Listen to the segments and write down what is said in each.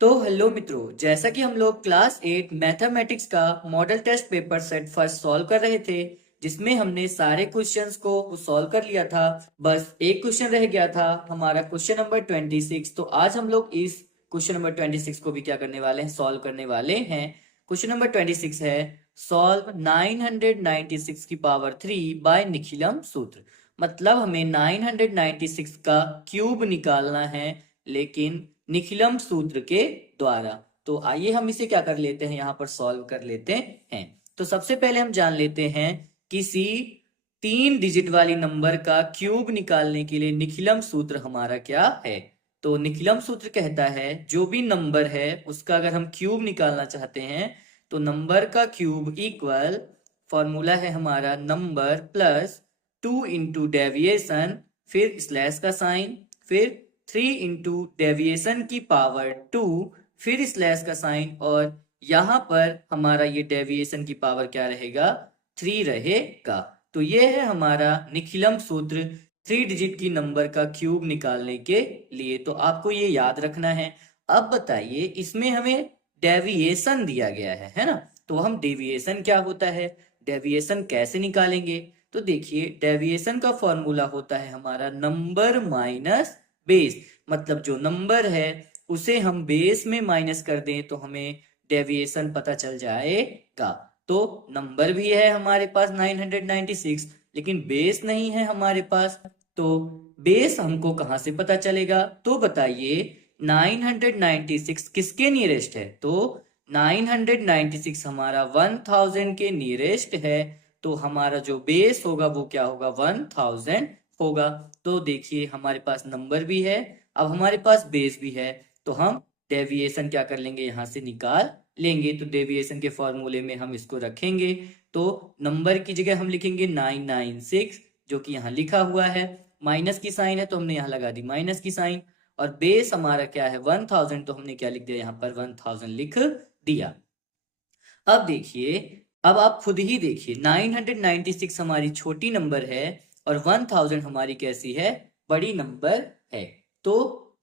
तो हेलो मित्रों, जैसा कि हम लोग क्लास 8 मैथमेटिक्स का model test paper set first solve कर रहे थे, जिसमें हमने सारे क्वेश्चंस को सॉल्व कर लिया था। बस एक क्वेश्चन रह गया था, हमारा क्वेश्चन नंबर 26। तो आज हम लोग इस क्वेश्चन नंबर 26 को भी क्या करने वाले हैं, सॉल्व करने वाले हैं। क्वेश्चन नंबर 26 है, सॉल्व 996 की पावर 3 बाय निखिलम सूत्र। मतलब हमें 996 का क्यूब निकालना है, लेकिन निखिलम सूत्र के द्वारा। तो आइए हम इसे क्या कर लेते हैं, यहाँ पर सॉल्व कर लेते हैं। तो सबसे पहले हम जान लेते हैं किसी 3 डिजिट वाली नंबर का क्यूब निकालने के लिए निखिलम सूत्र हमारा क्या है। तो निखिलम सूत्र कहता है जो भी नंबर है उसका अगर हम क्यूब निकालना चाहते हैं तो नंबर का क्यूब इक्वल, फॉर्मूला है हमारा नंबर प्लस 2 इंटू डेविएशन, फिर स्लैश का साइन, फिर 3 इंटू डेविएशन की पावर 2, फिर स्लैश का साइन, और यहां पर हमारा ये डेविएशन की पावर क्या रहेगा, 3 रहेगा। तो ये है हमारा निखिलम सूत्र 3 डिजिट की नंबर का क्यूब निकालने के लिए। तो आपको ये याद रखना है। अब बताइए, इसमें हमें डेविएशन दिया गया है ना। तो हम डेविएशन क्या होता है, डेविएशन कैसे निकालेंगे। तो देखिए, डेविएशन का फॉर्मूला होता है हमारा नंबर माइनस बेस। मतलब जो नंबर है उसे हम बेस में माइनस कर दें तो हमें डेविएशन पता चल जाएगा। तो नंबर भी है हमारे पास 996, लेकिन बेस नहीं है हमारे पास। तो बेस हमको कहां से पता चलेगा, तो बताइए 996 किसके नियरेस्ट है। तो 996 हमारा 1000 के नियरेस्ट है। तो हमारा जो बेस होगा वो क्या होगा, 1000 होगा। तो देखिए, हमारे पास नंबर भी है, अब हमारे पास बेस भी है। तो हम डेविएशन क्या कर लेंगे, यहां से निकाल लेंगे। तो डेविएशन के फॉर्मूले में हम इसको रखेंगे। तो नंबर की जगह हम लिखेंगे 996, जो कि यहाँ लिखा हुआ है। माइनस की साइन है तो हमने यहाँ लगा दी माइनस की साइन। और बेस हमारा क्या है, 1000, तो हमने क्या लिख दिया, यहाँ पर 1000 लिख दिया। अब देखिए, अब आप खुद ही देखिए, 996 हमारी छोटी नंबर है और 1000 हमारी कैसी है, बड़ी नंबर है। तो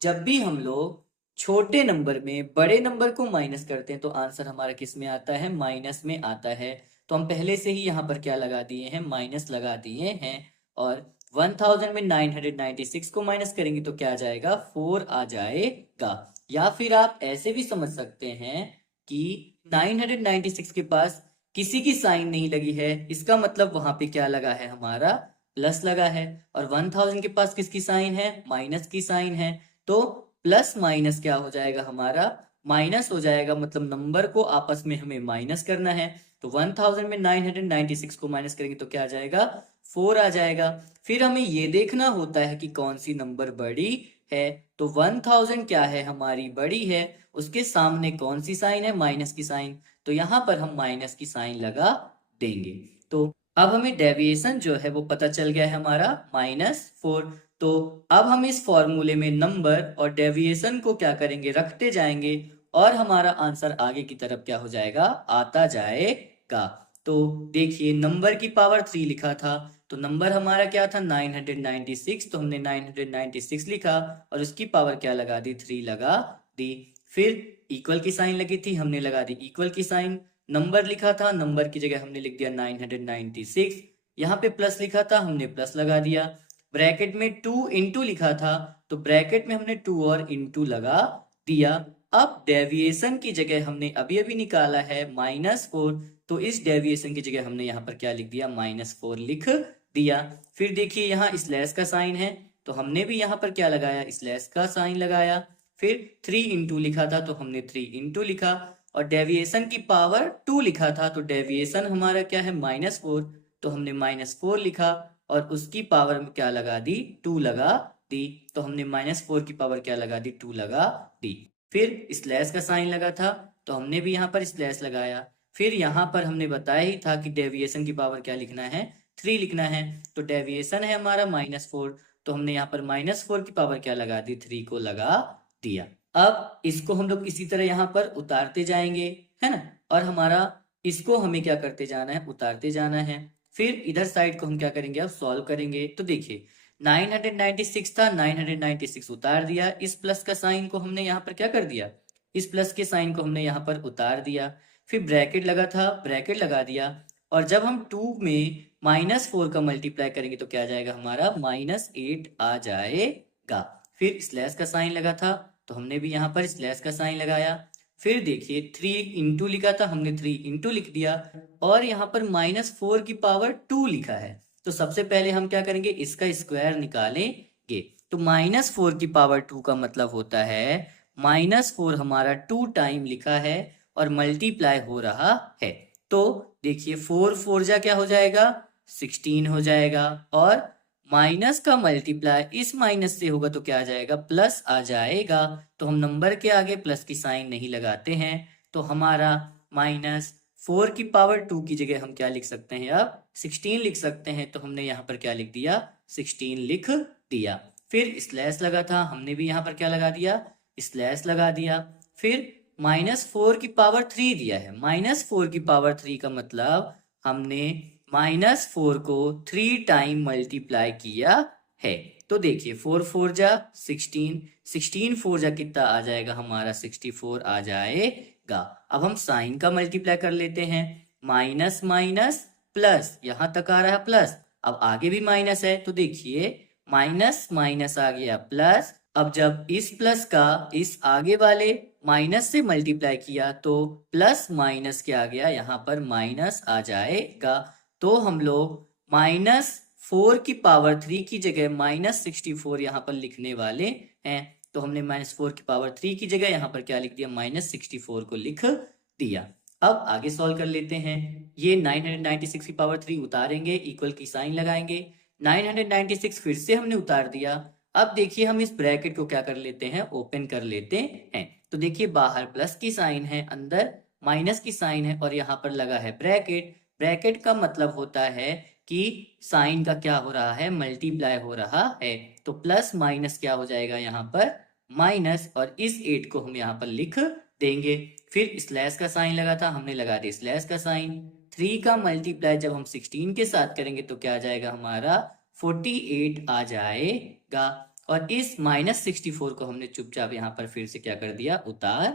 जब भी हम लोग छोटे नंबर में बड़े नंबर को माइनस करते हैं तो आंसर हमारा किस में आता है, माइनस में आता है। तो हम पहले से ही यहाँ पर क्या लगा दिए हैं, माइनस लगा दिए हैं। और 1000 में 996 को माइनस करेंगे तो क्या आ जाएगा, 4 आ जाएगा। या फिर आप ऐसे भी समझ सकते हैं कि 996 के पास किसी की साइन नहीं लगी है, इसका मतलब वहां पे क्या लगा है, हमारा प्लस लगा है। और 1000 के पास किसकी साइन है, माइनस की साइन है। तो प्लस माइनस क्या हो जाएगा, हमारा माइनस हो जाएगा। मतलब नंबर को आपस में हमें माइनस करना है। तो 1000 में 996 को माइनस करेंगे तो क्या आ जाएगा, 4 आ जाएगा। फिर हमें ये देखना होता है कि कौन सी नंबर बड़ी है। तो 1000 क्या है, हमारी बड़ी है, उसके सामने कौन सी साइन है, माइनस की साइन। तो यहां पर हम माइनस की साइन लगा देंगे। तो अब हमें डेविएशन जो है वो पता चल गया है हमारा -4। तो अब हम इस फॉर्मूले में नंबर और डेविएशन को क्या करेंगे, रखते जाएंगे, और हमारा आंसर आगे की तरफ क्या हो जाएगा, आता जाएगा। तो देखिए, नंबर की पावर 3 लिखा था, तो नंबर हमारा क्या था, 996। तो हमने 996 लिखा और उसकी पावर क्या लगा दी, 3 लगा दी। फिर इक्वल की साइन लगी थी, हमने लगा दी इक्वल की साइन। नंबर लिखा था, नंबर की जगह हमने लिख दिया 996। यहाँ पे प्लस लिखा था, हमने प्लस लगा दिया। ब्रैकेट में 2 इंटू लिखा था, तो ब्रैकेट में हमने 2 और इंटू लगा दिया। अब डेविएशन की जगह हमने अभी अभी निकाला है -4, तो इस डेविएशन की जगह हमने यहाँ पर क्या लिख दिया, -4 लिख दिया। फिर देखिए, यहाँ स्लैश का साइन है, तो हमने भी यहाँ पर क्या लगाया, स्लैश का साइन लगाया। फिर 3 इंटू लिखा था तो हमने 3 इंटू लिखा। और डेविएशन की पावर 2 लिखा था, तो डेविएशन हमारा क्या है, -4, तो हमने -4 लिखा। और उसकी पावर में क्या लगा दी, 2 लगा दी। तो हमने -4 की पावर क्या लगा दी, 2 लगा दी। फिर स्लैश का साइन लगा था, तो हमने भी यहाँ पर स्लैश लगाया। फिर यहाँ पर हमने बताया ही था कि डेविएशन की पावर क्या लिखना है, 3 लिखना है। तो डेविएशन है हमारा -4, तो हमने यहाँ पर -4 की पावर क्या लगा दी, 3 को लगा दिया। अब इसको हम लोग इसी तरह यहाँ पर उतारते जाएंगे, है ना। और हमारा इसको हमें क्या करते जाना है, उतारते जाना है। फिर इधर साइड को हम क्या करेंगे, अब सॉल्व करेंगे। तो देखिए, 996 था, 996 उतार दिया, इस प्लस का साइन को हमने यहाँ पर क्या कर दिया, इस प्लस के साइन को हमने यहाँ पर उतार दिया, फिर ब्रैकेट लगा था, ब्रैकेट लगा दिया, और जब हम 2 में -4 का मल्टीप्लाई करेंगे तो क्या आ जाएगा हमारा -8 आ जाएगा। फिर स्लैश का साइन लगा था तो हमने भी यहाँ पर स्लैश का साइन लगाया। फिर देखिए 3 इंटू लिखा था, हमने 3 इंटू लिख दिया, और यहाँ पर -4 की पावर 2 लिखा है, तो सबसे पहले हम क्या करेंगे, इसका स्क्वायर निकालेंगे। तो -4 की पावर 2 का मतलब होता है -4 हमारा 2 टाइम लिखा है और मल्टीप्लाई हो रहा है। तो देखिए 4 4 जा क्या हो जाएगा, 16 हो जाएगा, और माइनस का मल्टीप्लाई इस माइनस से होगा तो क्या आ जाएगा, प्लस आ जाएगा। तो हम नंबर के आगे प्लस की साइन नहीं लगाते हैं, तो हमारा -4 की पावर 2 की जगह हम क्या लिख सकते हैं, अब 16 लिख सकते हैं। तो हमने यहाँ पर क्या लिख दिया, 16 लिख दिया। फिर स्लैश लगा था, हमने भी यहाँ पर क्या लगा दिया, स्लैश लगा दिया। फिर -4 की पावर 3 दिया है, -4 की पावर 3 का मतलब हमने -4 को 3 टाइम मल्टीप्लाई किया है। तो देखिए 4 4 जा 16, 16 4 जा कितना आ जाएगा हमारा, 64 आ जाएगा। अब हम साइन का मल्टीप्लाई कर लेते हैं, माइनस माइनस प्लस, यहां तक आ रहा है प्लस, अब आगे भी माइनस है, तो देखिए माइनस माइनस आ गया प्लस। अब जब इस प्लस का इस आगे वाले माइनस से मल्टीप्लाई किया तो प्लस माइनस क्या आ गया, यहाँ पर माइनस आ जाएगा। तो हम लोग -4 की पावर 3 की जगह -64 यहाँ पर लिखने वाले हैं। तो हमने -4 की पावर 3 की जगह यहाँ पर क्या लिख दिया, -64 को लिख दिया। अब आगे सॉल्व कर लेते हैं। ये 996 की पावर 3 उतारेंगे, इक्वल की साइन लगाएंगे, 996 फिर से हमने उतार दिया। अब देखिए हम इस ब्रैकेट को क्या कर लेते हैं, ओपन कर लेते हैं। तो देखिए बाहर प्लस की साइन है, अंदर माइनस की साइन है, और यहाँ पर लगा है ब्रैकेट। ब्रैकेट का मतलब होता है कि साइन का क्या हो रहा है, मल्टीप्लाई हो रहा है। तो प्लस माइनस क्या हो जाएगा यहाँ पर, माइनस, और इस 8 को हम यहाँ पर लिख देंगे। फिर स्लैश का साइन लगा था, हमने लगा दिया स्लैश का साइन। 3 का मल्टीप्लाई जब हम 16 के साथ करेंगे तो क्या आ जाएगा हमारा, 48 आ जाएगा। और इस -64 को हमने चुपचाप यहाँ पर फिर से क्या कर दिया, उतार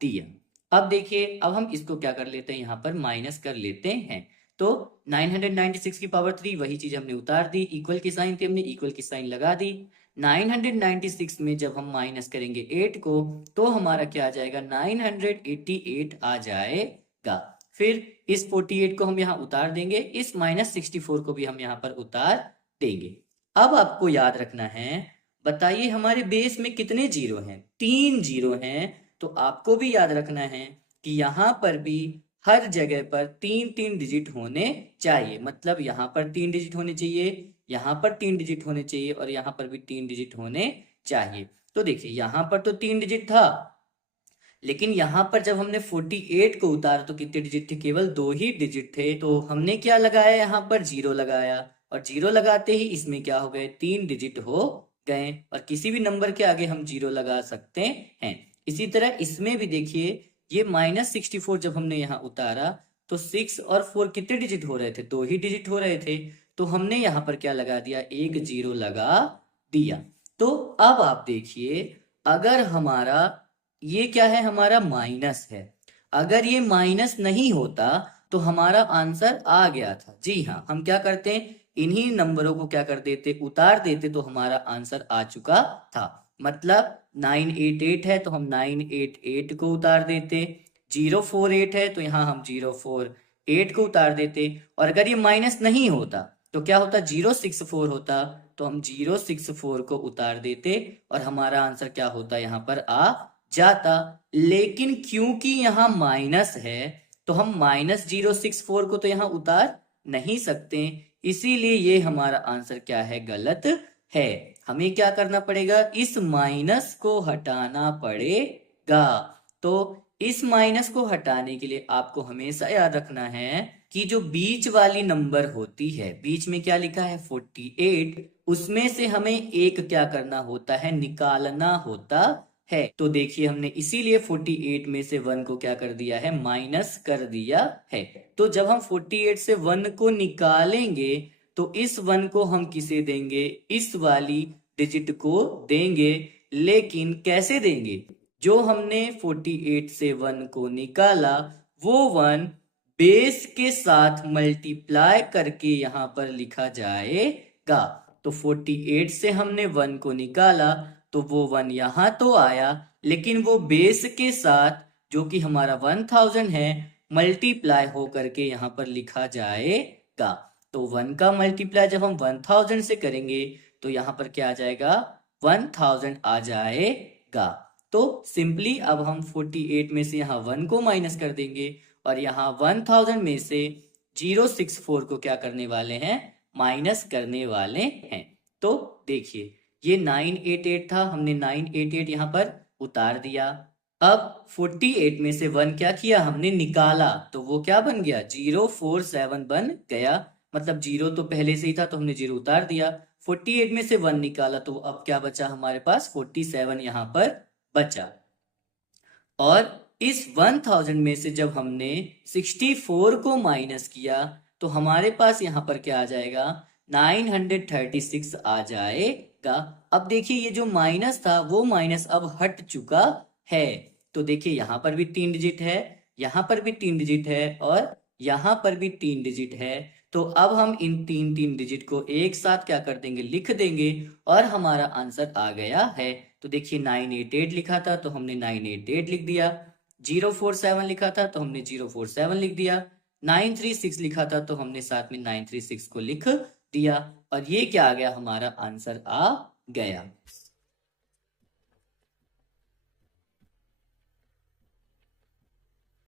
दिया। अब देखिए अब हम इसको क्या कर लेते हैं, यहाँ पर माइनस कर लेते हैं। तो 996 की पावर 3 वही चीज हमने उतार दी, इक्वल की साइन थी, हमने इक्वल की साइन लगा दी। 996 में जब हम माइनस करेंगे 8 को तो हमारा क्या आ जाएगा, 988 आ जाएगा। फिर इस 48 को हम यहाँ उतार देंगे, इस -64 को भी हम यहाँ पर उतार देंगे। अब आपको याद रखना है, बताइए हमारे बेस में कितने जीरो हैं, 3 जीरो हैं। तो आपको भी याद रखना है कि यहाँ पर भी हर जगह पर 3 डिजिट होने चाहिए, मतलब यहाँ पर 3 डिजिट होने चाहिए, यहाँ पर 3 डिजिट होने चाहिए, और यहाँ पर भी 3 डिजिट होने चाहिए। तो देखिए यहाँ पर तो 3 डिजिट था, लेकिन यहाँ पर जब हमने 48 को उतारा तो कितने डिजिट थे, केवल 2 ही डिजिट थे। तो हमने क्या लगाया, यहाँ पर जीरो लगाया, और जीरो लगाते ही इसमें क्या हो गए, 3 डिजिट हो गए। और किसी भी नंबर के आगे हम जीरो लगा सकते हैं। इसी तरह इसमें भी देखिए ये -64 जब हमने यहाँ उतारा तो 6 और 4 कितने डिजिट हो रहे थे, 2 ही डिजिट हो रहे थे। तो हमने यहाँ पर क्या लगा दिया, एक जीरो लगा दिया। तो अब आप देखिए अगर हमारा ये क्या है, हमारा माइनस है, अगर ये माइनस नहीं होता तो हमारा आंसर आ गया था। जी हाँ, हम क्या करते हैं, इन्हीं नंबरों को क्या कर देते, उतार देते, तो हमारा आंसर आ चुका था। मतलब 988 है तो हम 988 को उतार देते, 048 है तो यहाँ हम 048 को उतार देते, और अगर ये माइनस नहीं होता तो क्या होता, 064 होता, तो हम 064 को उतार देते और हमारा आंसर क्या होता, यहाँ पर आ जाता। लेकिन क्योंकि यहाँ माइनस है तो हम -064 को तो यहाँ उतार नहीं सकते, इसीलिए ये हमारा आंसर क्या है, गलत है। हमें क्या करना पड़ेगा, इस माइनस को हटाना पड़ेगा। तो इस माइनस को हटाने के लिए आपको हमेशा याद रखना है कि जो बीच वाली नंबर होती है, बीच में क्या लिखा है 48, उसमें से हमें एक क्या करना होता है, निकालना होता है। तो देखिए हमने इसीलिए 48 में से 1 को क्या कर दिया है, माइनस कर दिया है। तो जब हम 48 से 1 को निकालेंगे तो इस 1 को हम किसे देंगे, इस वाली डिजिट को देंगे। लेकिन कैसे देंगे, जो हमने 48 से 1 को निकाला वो 1 बेस के साथ मल्टीप्लाई करके यहाँ पर लिखा जाएगा। तो 48 से हमने 1 को निकाला तो वो 1 यहाँ तो आया, लेकिन वो बेस के साथ जो कि हमारा 1000 है मल्टीप्लाई हो करके यहाँ पर लिखा जाएगा। तो 1 का मल्टीप्लाई जब हम 1000 से करेंगे तो यहाँ पर क्या आ जाएगा, 1000 आ जाएगा। तो सिंपली अब हम 48 में से यहाँ 1 को माइनस कर देंगे और यहाँ 1000 में से 064 को क्या करने वाले हैं, माइनस करने वाले हैं। तो देखिए ये 988 था, हमने 988 यहाँ पर उतार दिया। अब 48 में से 1 क्या किया, हमने निकाला तो वो क्या बन गया, 047 बन गया। मतलब 0 तो पहले से ही था तो हमने 0 उतार दिया। 48 में से 1 निकाला तो अब क्या बचा हमारे पास, 47 यहाँ पर बचा। और इस 1000 में से जब हमने 64 को माइनस किया तो हमारे पास यहाँ पर क्या आ जाएगा, 936 आ जाएगा। अब देखिए ये जो माइनस था वो माइनस अब हट चुका है। तो देखिए यहाँ पर भी 3 डिजिट है, यहाँ पर भी 3 डिजिट है और यहाँ पर भी 3 डिजिट है। तो अब हम इन 3 डिजिट को एक साथ क्या कर देंगे, लिख देंगे और हमारा आंसर आ गया है। तो देखिए 988 लिखा था तो हमने 988 लिख दिया, 047 लिखा था तो हमने 047 लिख दिया, 936 लिखा था तो हमने साथ में 936 को लिख दिया और ये क्या आ गया, हमारा आंसर आ गया।